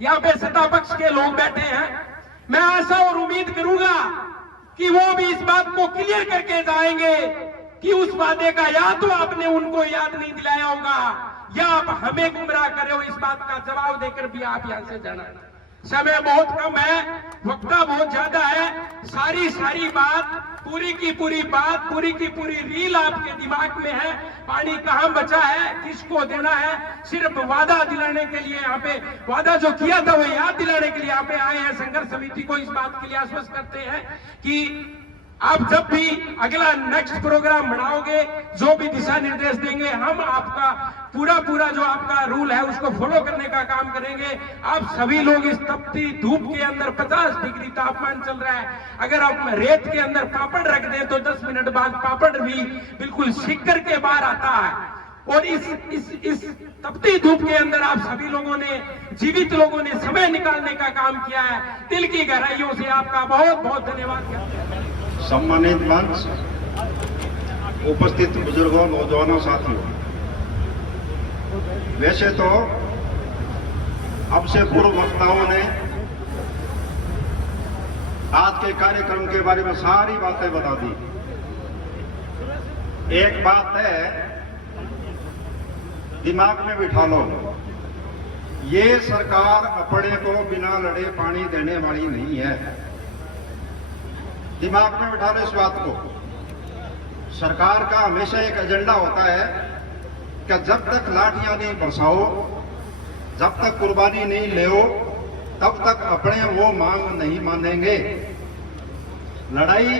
यहाँ पे सत्ता पक्ष के लोग बैठे हैं, मैं आशा और उम्मीद करूंगा कि वो भी इस बात को क्लियर करके जाएंगे कि उस वादे का या तो आपने उनको याद नहीं दिलाया होगा या आप हमें गुमराह करे हो। इस बात का जवाब देकर भी आप यहां से जाना। समय बहुत कम है, वक्ता बहुत ज्यादा है, सारी बात, पूरी की पूरी बात, पूरी की पूरी रील आपके दिमाग में है। पानी कहां बचा है, किसको देना है, सिर्फ वादा दिलाने के लिए यहाँ पे, वादा जो किया था वो याद दिलाने के लिए यहाँ पे आए हैं। संघर्ष समिति को इस बात के लिए आश्वस्त करते हैं कि आप जब भी अगला नेक्स्ट प्रोग्राम बनाओगे, जो भी दिशा निर्देश देंगे, हम आपका पूरा जो आपका रूल है उसको फॉलो करने का काम करेंगे। आप सभी लोग इस तपती धूप के अंदर 50 डिग्री तापमान चल रहा है, अगर आप रेत के अंदर पापड़ रख दें तो 10 मिनट बाद पापड़ भी बिल्कुल सिक करके बाहर आता है। और इस तपती धूप के अंदर आप सभी लोगों ने, जीवित लोगों ने समय निकालने का काम किया है। दिल की गहराइयों से आपका बहुत बहुत धन्यवाद। सम्मानित मंच, उपस्थित बुजुर्गों, नौजवानों, साथियों, वैसे तो अब से पूर्व वक्ताओं ने आज के कार्यक्रम के बारे में सारी बातें बता दी। एक बात है, दिमाग में बिठा लो, ये सरकार अपने को बिना लड़े पानी देने वाली नहीं है। दिमाग में बिठा लो इस बात को। सरकार का हमेशा एक एजेंडा होता है कि जब तक लाठियां नहीं बरसाओ, जब तक कुर्बानी नहीं ले, तब तक अपने वो मांग नहीं मानेंगे। लड़ाई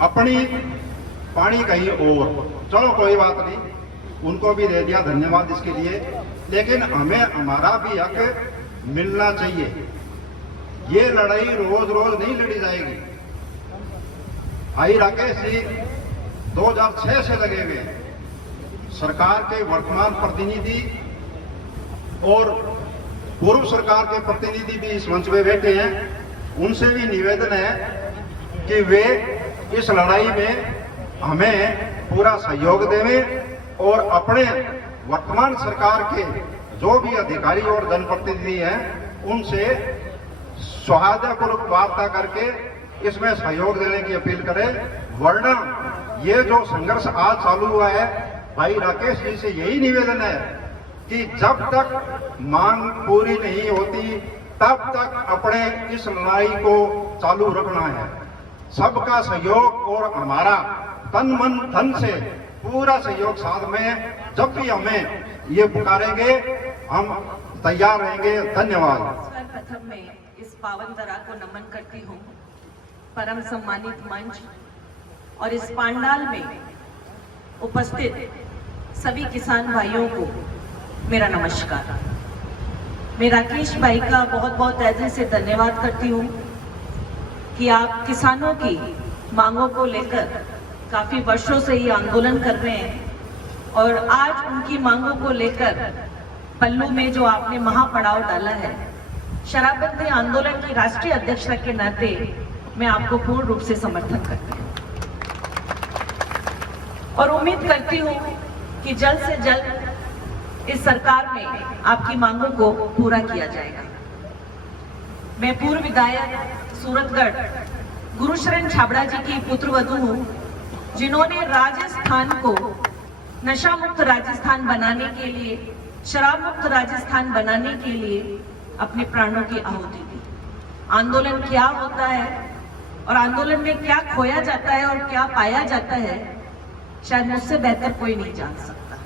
अपनी, पानी कहीं और। चलो कोई बात नहीं, उनको भी दे दिया, धन्यवाद इसके लिए, लेकिन हमें हमारा भी हक मिलना चाहिए। ये लड़ाई रोज रोज नहीं लड़ी जाएगी। भाई राकेश जी 2006 से लगे हुए हैं। सरकार के वर्तमान प्रतिनिधि और पूर्व सरकार के प्रतिनिधि भी इस मंच पे बैठे हैं। उनसे भी निवेदन है कि वे इस लड़ाई में हमें पूरा सहयोग देवें और अपने वर्तमान सरकार के जो भी अधिकारी और जनप्रतिनिधि हैं उनसे सौहार्दपूर्वक वार्ता करके इसमें सहयोग देने की अपील करें। वरना ये जो संघर्ष आज चालू हुआ है, भाई राकेश जी से यही निवेदन है कि जब तक मांग पूरी नहीं होती तब तक अपने इस लड़ाई को चालू रखना है। सबका सहयोग और हमारा तन मन धन से पूरा सहयोग साथ में, जब भी हमें ये पुकारेंगे हम तैयार रहेंगे। धन्यवाद। सर्वप्रथम मैं इस पावन धरा को नमन करती हूँ, परम सम्मानित मंच और इस पांडाल में उपस्थित सभी किसान भाइयों को मेरा नमस्कार। मैं राकेश भाई का बहुत बहुत दिल से धन्यवाद करती हूँ कि आप किसानों की मांगों को लेकर काफी वर्षों से ये आंदोलन कर रहे हैं और आज उनकी मांगों को लेकर पल्लू में जो आपने महापड़ाव डाला है, शराबबंदी आंदोलन की राष्ट्रीय अध्यक्षता के नाते मैं आपको पूर्ण रूप से समर्थन करती हूँ और उम्मीद करती हूँ कि जल्द से जल्द इस सरकार में आपकी मांगों को पूरा किया जाएगा। मैं पूर्व विधायक सूरतगढ़ गुरुशरण छाबड़ा जी की पुत्रवधू हूँ, जिन्होंने राजस्थान को नशा मुक्त राजस्थान बनाने के लिए, शराब मुक्त राजस्थान बनाने के लिए अपने प्राणों की आहुति दी। आंदोलन क्या होता है और आंदोलन में क्या खोया जाता है और क्या पाया जाता है, शायद मुझसे बेहतर कोई नहीं जान सकता,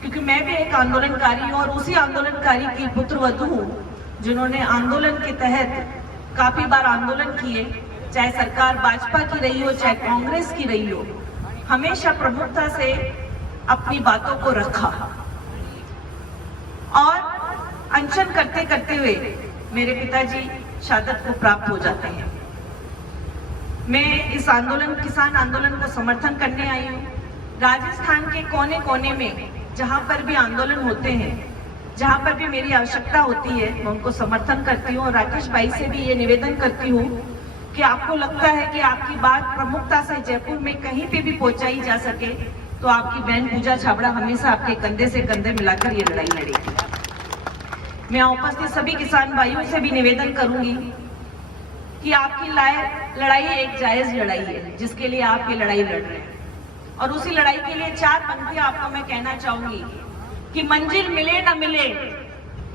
क्योंकि मैं भी एक आंदोलनकारी हूँ और उसी आंदोलनकारी की पुत्रवधू हूँ जिन्होंने आंदोलन के तहत काफी बार आंदोलन किए, चाहे सरकार भाजपा की रही हो चाहे कांग्रेस की रही हो, हमेशा प्रमुखता से अपनी बातों को रखा और अनशन करते करते हुए मेरे पिताजी शहादत को प्राप्त हो जाते हैं। मैं इस आंदोलन, किसान आंदोलन को समर्थन करने आई हूँ। राजस्थान के कोने कोने में जहाँ पर भी आंदोलन होते हैं, जहाँ पर भी मेरी आवश्यकता होती है, मैं उनको समर्थन करती हूँ और राकेश भाई से भी ये निवेदन करती हूँ कि आपको लगता है कि आपकी बात प्रमुखता से जयपुर में कहीं पे भी पहुंचाई जा सके तो आपकी बहन पूजा छाबड़ा हमेशा आपके कंधे से कंधे मिलाकर ये लड़ाई लड़ेगी। मैं उपस्थित सभी किसान भाइयों से भी निवेदन करूंगी कि आपकी लड़ाई एक जायज लड़ाई है, जिसके लिए आप ये लड़ाई लड़ रहे हैं और उसी लड़ाई के लिए 4 पंक्तियां आपको मैं कहना चाहूंगी कि मंजिल मिले न मिले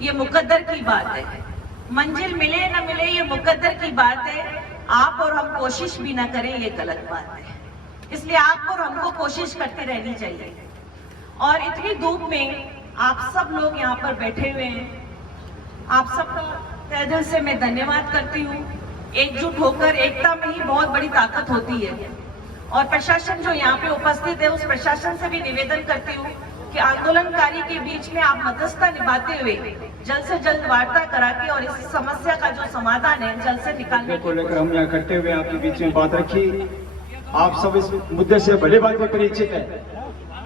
ये मुकद्दर की बात है, मंजिल मिले न मिले ये मुकद्दर की बात है, आप और हम कोशिश भी ना करें ये गलत बात है। इसलिए आप और हमको कोशिश करते रहनी चाहिए। और इतनी धूप में आप सब लोग यहाँ पर बैठे हुए हैं, आप सबका तहे दिल से मैं धन्यवाद करती हूँ। एकजुट होकर एकता में ही बहुत बड़ी ताकत होती है और प्रशासन जो यहाँ पे उपस्थित है उस प्रशासन से भी निवेदन करती हूँ कि आंदोलनकारी के बीच में आप मध्यस्थता निभाते हुए जल्द से जल्द वार्ता करा के और इस समस्या का जो समाधान है जल्द से निकालने को लेकर हम यहाँ करते हुए आपके बीच में बात रखी। आप सब इस मुद्दे से भली भांति परिचित है।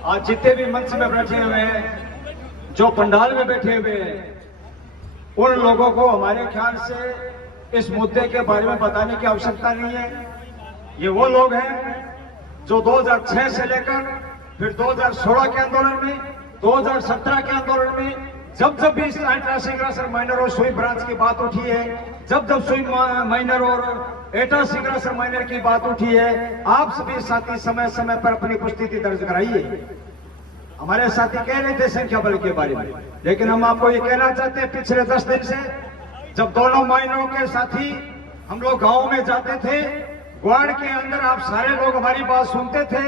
आज जितने भी मंच में बैठे हुए हैं, जो पंडाल में बैठे हुए हैं, उन लोगों को हमारे ख्याल से इस मुद्दे के बारे में बताने की आवश्यकता नहीं है। ये वो लोग हैं जो 2006 से लेकर फिर 2016 के आंदोलन में, 2017 के आंदोलन में, जब भी इस एटा सिग्रासर माइनर और सुई ब्रांच की बात उठी है, जब सुई माइनर और एटा सिग्रासर माइनर की बात उठी है, आप सभी साथी समय समय पर अपनी उपस्थिति दर्ज कराइए। हमारे साथी कह रहे थे संख्या बल के बारे में, लेकिन हम आपको ये कहना चाहते हैं, पिछले 10 दिन से जब दोनों माइनरों के साथी हम लोग गाँव में जाते थे, ग्वाड़ के अंदर आप सारे लोग हमारी बात सुनते थे,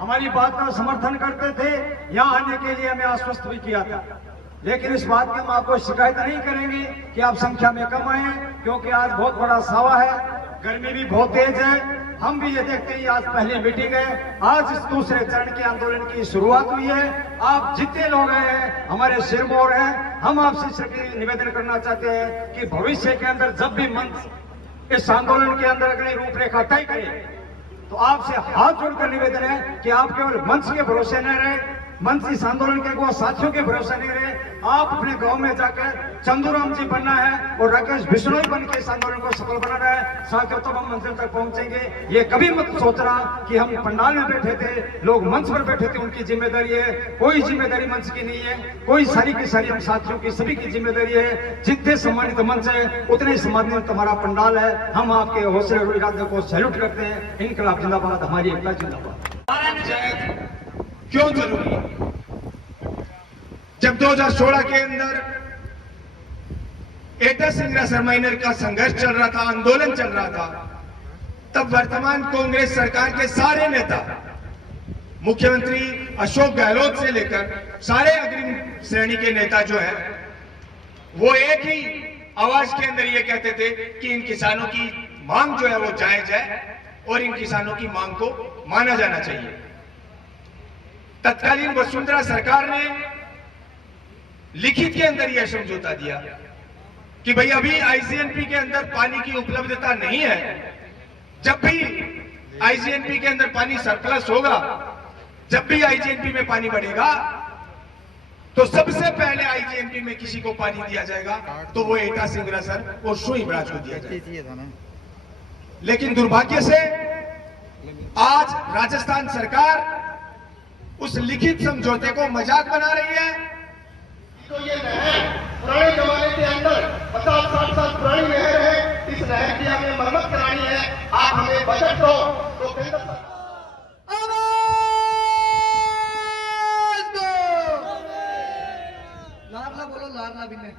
हमारी बात का समर्थन करते थे, यहाँ आने के लिए हमें आश्वस्त भी किया था। लेकिन इस बात की हम आपको शिकायत नहीं करेंगे कि आप संख्या में कम आए, क्योंकि आज बहुत बड़ा सावा है, गर्मी भी बहुत तेज है। हम भी ये देखते हैं आज पहली मीटिंग है, आज इस दूसरे चरण के आंदोलन की शुरुआत हुई है। आप जितने लोग हैं हमारे सिरमौर हैं, हम आपसे सिर्फ निवेदन करना चाहते हैं कि भविष्य के अंदर जब भी मंच इस आंदोलन के अंदर अगली रूपरेखा तय करे तो आपसे हाथ जोड़कर निवेदन है कि आप केवल मंच के भरोसे न रहे, मंच इस आंदोलन के वो साथियों के भरोसे नहीं रहे। आप अपने गांव में जाकर चंदूराम जी बनना है और राकेश बिश्नोई बन के इस आंदोलन को सफल बनाना है। साथियों तब हम मंजिल तक पहुंचेंगे। ये कभी मत सोचना कि हम पंडाल में बैठे थे, लोग मंच पर बैठे थे, उनकी जिम्मेदारी है। कोई जिम्मेदारी मंच की नहीं है, कोई सारी की सारी हम साथियों की सभी की जिम्मेदारी है। जितने सम्मानित मंच है उतने ही सम्मानित हमारा पंडाल है। हम आपके हौसले और इरादे को सैल्यूट करते हैं। इनकलाब जिंदाबाद, हमारी एकता जिंदाबाद। क्यों जरूरी है? जब 2016 के अंदर एटा सिंगरासर माइनर का संघर्ष चल रहा था, आंदोलन चल रहा था, तब वर्तमान कांग्रेस सरकार के सारे नेता, मुख्यमंत्री अशोक गहलोत से लेकर सारे अग्रिम श्रेणी के नेता जो है वो एक ही आवाज के अंदर ये कहते थे कि इन किसानों की मांग जो है वो जायज है और इन किसानों की मांग को माना जाना चाहिए। तत्कालीन वसुंधरा सरकार ने लिखित के अंदर यह समझौता दिया कि भाई अभी आईजीएनपी के अंदर पानी की उपलब्धता नहीं है। जब भी आईजीएनपी के अंदर पानी सरप्लस होगा, जब भी आईजीएनपी में पानी बढ़ेगा, तो सबसे पहले आईजीएनपी में किसी को पानी दिया जाएगा तो वो एटा सिंगरासर और सुई ब्रांच को दिया जाएगा। लेकिन दुर्भाग्य से आज राजस्थान सरकार उस लिखित समझौते को मजाक बना रही है। तो ये नहर पुराने जमाने के अंदर 50-60 साल पुरानी नहर है। इस नहर की हमें मरम्मत करानी है। आप हमें बजट दो तो केंद्र सरकार लारला बोलो, लारला भी नहीं।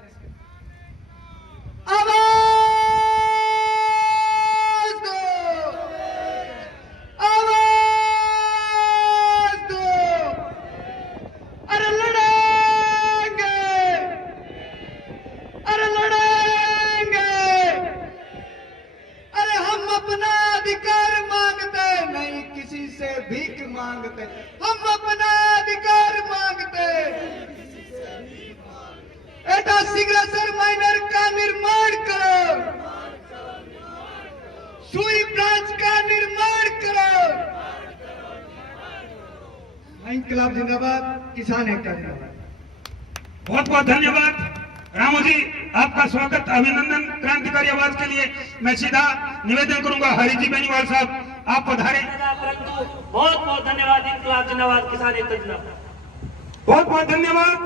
भीख मांगते, हम अपना अधिकार मांगते। एटा सिंगरासर माइनर का निर्माण करो, सुई ब्रांच का निर्माण करो। इनकलाब जिंदाबाद, किसान एकता जिंदाबाद। बहुत बहुत धन्यवाद रामू जी, आपका स्वागत, अभिनंदन। क्रांतिकारी आवाज के लिए मैं सीधा निवेदन करूंगा हरि जी बेनीवाल साहब, आप पधारे। बहुत बहुत धन्यवाद। इनकलाब जिंदाबाद, किसान एकता जिंदाबाद। बहुत बहुत धन्यवाद।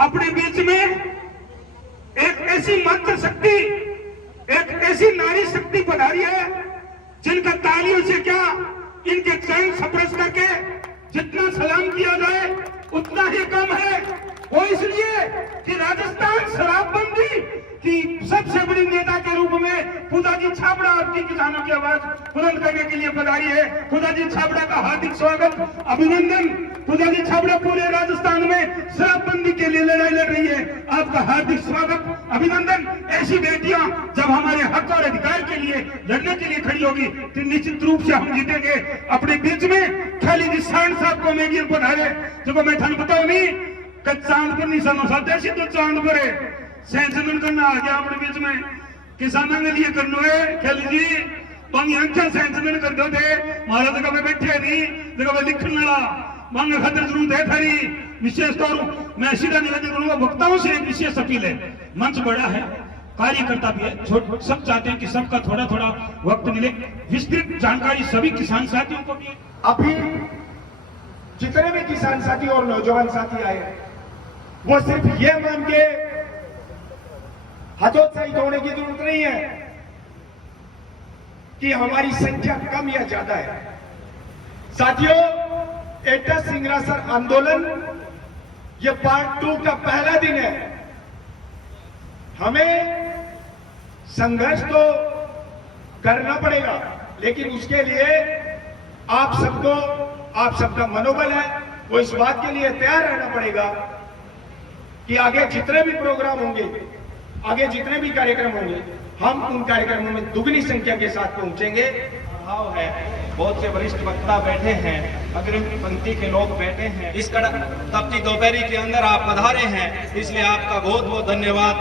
अपने बीच में एक ऐसी मंत्र शक्ति, एक ऐसी नारी शक्ति पधारी है जिनका तालियों से क्या, इनके चरण स्पर्श करके जितना सलाम किया जाए उतना ही कम है। वो इसलिए कि राजस्थान शराबबंदी की सबसे बड़ी नेता के रूप में खुदाजी छाबड़ा आपकी किसानों की आवाज बुलंद करने के लिए पधारी है। खुदाजी छाबड़ा का हार्दिक स्वागत, अभिनंदन। खुदाजी छाबड़ा पूरे राजस्थान में शराबबंदी के लिए लड़ाई लड़ रही है, आपका हार्दिक स्वागत, अभिनंदन। ऐसी बेटियां जब हमारे हक और अधिकार के लिए लड़ने के लिए खड़ी होगी तो निश्चित रूप से हम जीतेंगे। अपने बीच में खाली जी सांड साहब को मेगियर पधारे, जो मैं थान बताऊ नहीं चांद पर निशान हो ऐसी तो चांद पर है संशोधन करना आ गया अपने बीच में। किसानों के लिए करना है खेल जी बंग संशोधन कर दो थे महाराज जगह में बैठे नहीं, जगह में लिखने वाला मांग खातर जरूरत है थारी। विशेष तौर मैं सीधा निवेदन करूंगा, वक्ताओं से एक विशेष अपील है। मंच बड़ा है, कार्यकर्ता भी है, सब चाहते हैं कि सबका थोड़ा थोड़ा वक्त मिले, विस्तृत जानकारी सभी किसान साथियों को भी। अभी जितने भी किसान साथी और नौजवान साथी आए वो सिर्फ ये मान के हतोत्साहित होने की जरूरत नहीं है कि हमारी संख्या कम या ज्यादा है। साथियों, एटा सिंगरासर आंदोलन ये पार्ट 2 का पहला दिन है। हमें संघर्ष तो करना पड़ेगा, लेकिन उसके लिए आप सबका मनोबल है, वो इस बात के लिए तैयार रहना पड़ेगा कि आगे जितने भी प्रोग्राम होंगे, आगे जितने भी कार्यक्रम होंगे, हम उन कार्यक्रमों में दुगनी संख्या के साथ पहुंचेंगे। भाव है, बहुत से वरिष्ठ वक्ता बैठे हैं, अग्रिम पंक्ति के लोग बैठे हैं, इस तपती दोपहरी के अंदर आप पधारे हैं, इसलिए आपका बहुत बहुत धन्यवाद।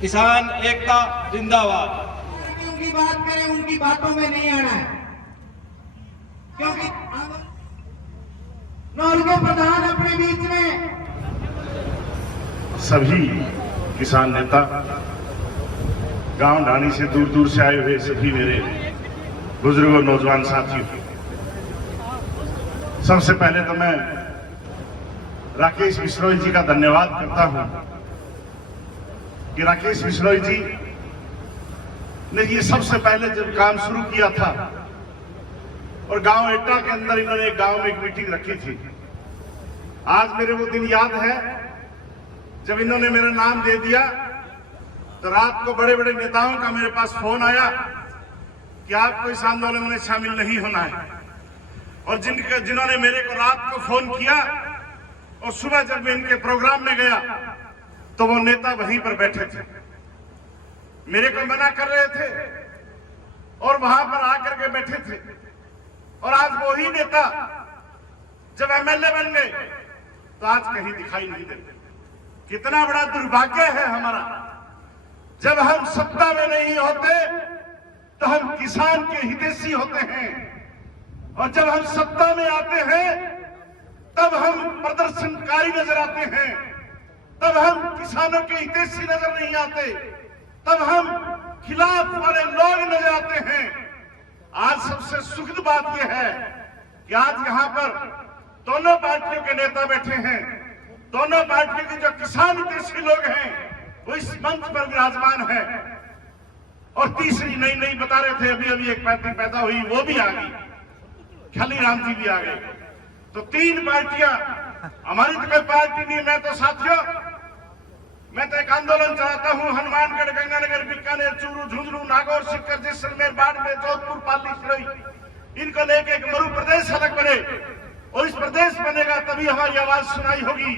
किसान एकता जिंदाबाद। उनकी बात करें, उनकी बातों में नहीं आना है, क्योंकि उनके प्रधान अपने बीच में सभी किसान नेता, गांव ढाणी से दूर दूर से आए हुए सभी मेरे बुजुर्गों, नौजवान साथियों, सबसे पहले तो मैं राकेश बिश्नोई जी का धन्यवाद करता हूं कि राकेश बिश्नोई जी ने ये सबसे पहले जब काम शुरू किया था और गांव एटा के अंदर इन्होंने एक गांव में एक मीटिंग रखी थी। आज मेरे वो दिन याद है जब इन्होंने मेरा नाम दे दिया तो रात को बड़े बड़े नेताओं का मेरे पास फोन आया कि आपको इस आंदोलन में शामिल नहीं होना है। और जिन्होंने मेरे को रात को फोन किया और सुबह जब मैं इनके प्रोग्राम में गया तो वो नेता वहीं पर बैठे थे, मेरे को मना कर रहे थे और वहां पर आकर के बैठे थे। और आज वही नेता जब एमएलए बन गए तो आज कहीं दिखाई नहीं देते। कितना बड़ा दुर्भाग्य है हमारा, जब हम सत्ता में नहीं होते तो हम किसान के हितैषी होते हैं और जब हम सत्ता में आते हैं तब हम प्रदर्शनकारी नजर आते हैं, तब हम किसानों के हितैषी नजर नहीं आते, तब हम खिलाफ वाले लोग नजर आते हैं। आज सबसे सुखद बात यह है कि आज यहां पर दोनों पार्टियों के नेता बैठे हैं, दोनों पार्टियों के जो किसान हितैषी लोग हैं वो इस मंच पर विराजमान है। और तीसरी नई बता रहे थे, अभी अभी एक पार्टी पैदा हुई, वो भी आ गई, खलीराम जी भी आ गए। तो तीन पार्टियां, हमारी तो कोई पार्टी नहीं। मैं तो साथियों, मैं तो एक आंदोलन चलाता हूं, हनुमानगढ़, गंगानगर, बीकानेर, चूरू, झुंझुनू, नागौर, सीकर, जैसलमेर, बाड़मेर, जोधपुर, पाली, सिरोही, इनको लेके एक मरु प्रदेश अलग बने और इस प्रदेश बनेगा तभी हमारी आवाज सुनाई होगी।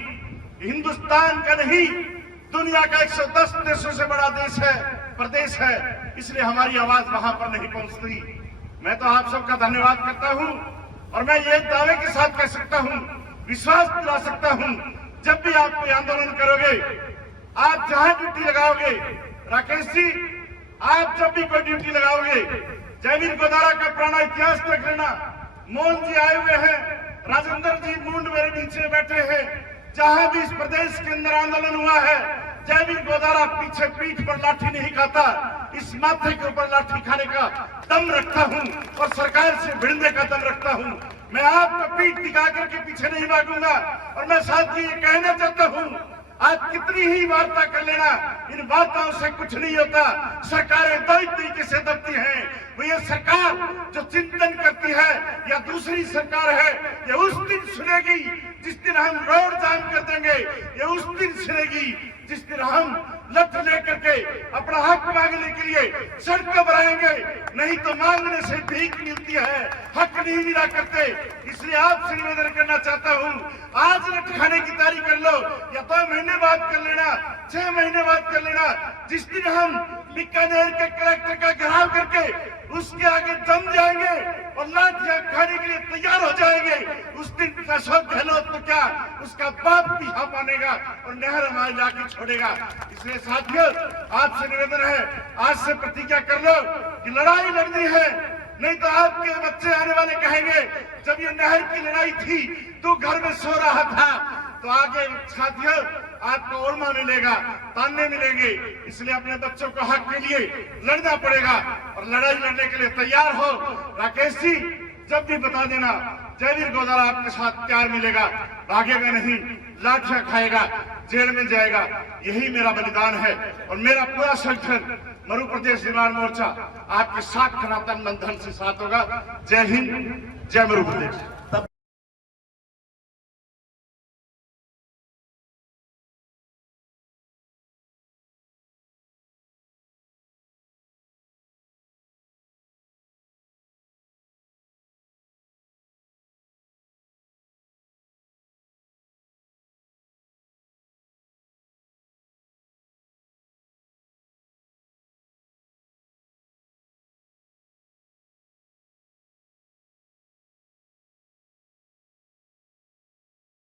हिंदुस्तान का नहीं, दुनिया का 110 देशों से बड़ा देश है, प्रदेश है, इसलिए हमारी आवाज वहां पर नहीं पहुंचती। मैं तो आप सबका धन्यवाद करता हूं और मैं ये दावे के साथ कह सकता हूं, विश्वास दिला सकता हूं, जब भी आप कोई आंदोलन करोगे, आप जहां ड्यूटी लगाओगे, राकेश जी, आप जब भी कोई ड्यूटी लगाओगे, जयवीर गोदारा का पुराना इतिहास देख लेना। मोहन जी आए हुए हैं, राजेंद्र जी मुंड मेरे नीचे बैठे हैं। जहां भी इस प्रदेश के अंदर आंदोलन हुआ है, जयवीर गोदारा पीछे पीठ पर लाठी नहीं खाता, इस माथे के ऊपर लाठी खाने का दम रखता हूं और सरकार से भिड़ने का दम रखता हूं। मैं आपको पीठ दिखा करके पीछे नहीं भागूंगा। और मैं साथ ही ये कहना चाहता हूं, आज कितनी ही वार्ता कर लेना, इन वार्ताओं से कुछ नहीं होता। सरकारें दो ही तरीके से दबती हैं, वो ये सरकार जो चिंतन करती है या दूसरी सरकार है, ये उस दिन सुनेगी जिस दिन हम रोड जाम कर देंगे, ये उस दिन सुनेगी जिस दिन हम लठ लेकर के अपना हक मांगने के लिए सड़कों पर आएंगे। नहीं तो मांगने से भीख मिलती है, हक नहीं मिला करते। इसलिए आपसे निवेदन करना चाहता हूं, आज लठ खाने की तैयारी कर लो या 2 महीने बाद कर लेना, 6 महीने बाद कर लेना। जिस दिन हम बीकानेर के कलेक्टर का घेराव करके उसके आगे जम जाएंगे और लाठियां खाने के लिए तैयार हो जाएंगे, उस दिन अशोक गहलोत तो क्या, उसका बाप भी यहाँ मानेगा और नहर हमारे लाके छोड़ेगा। इसलिए साथियों, आपसे निवेदन है, आज से प्रतिज्ञा कर लो कि लड़ाई लड़नी है, नहीं तो आपके बच्चे आने वाले कहेंगे जब ये नहर की लड़ाई थी तो घर में सो रहा था। तो आगे साथियों आपको ओरमा मिलेगा, ताने मिलेंगे। इसलिए अपने बच्चों को हक के लिए लड़ना पड़ेगा और लड़ाई लड़ने के लिए तैयार हो। राकेश जी, जब भी बता देना, जयवीर गोदारा आपके साथ प्यार मिलेगा, भागेगा नहीं, लाठियां खाएगा, जेल में जाएगा। यही मेरा बलिदान है और मेरा पूरा संगठन मरु प्रदेश निर्माण मोर्चा आपके साथ खनातन बंधन से साथ होगा। जय हिंद, जय मरु प्रदेश।